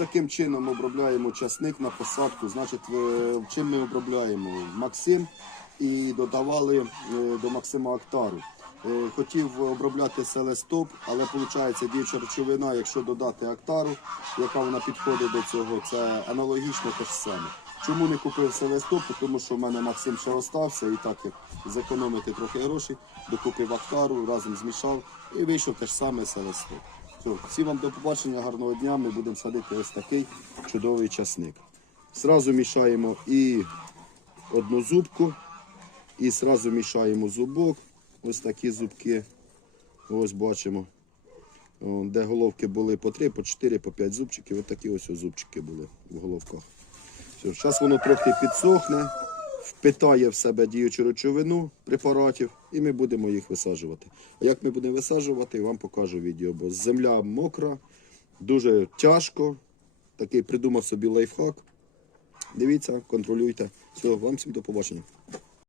яким чином обробляємо часник на посадку? Значить, е, чим ми обробляємо? Максим і додавали е, до Максима Актару. Е, Хотів обробляти селестоп, але виходить діюча речовина, якщо додати актару, яка вона підходить до цього, це аналогічно те ж саме. Чому не купив селестоп? Тому що в мене Максим ще остався, і так як зекономити трохи грошей, докупив актару, разом змішав і вийшов те ж саме селестоп. Все, всім вам до побачення, гарного дня. Ми будемо садити ось такий чудовий часник. Зразу мішаємо і одну зубку, і зразу мішаємо зубок. Ось такі зубки. Ось бачимо. Де головки були по 3, по 4, по 5 зубчиків. Ось такі ось зубчики були в головках. Все, зараз воно трохи підсохне, впитає в себе діючу речовину препаратів, і ми будемо їх висаджувати. А як ми будемо висаджувати, вам покажу відео, бо земля мокра, дуже тяжко. Такий придумав собі лайфхак. Дивіться, контролюйте. Все, вам всім до побачення.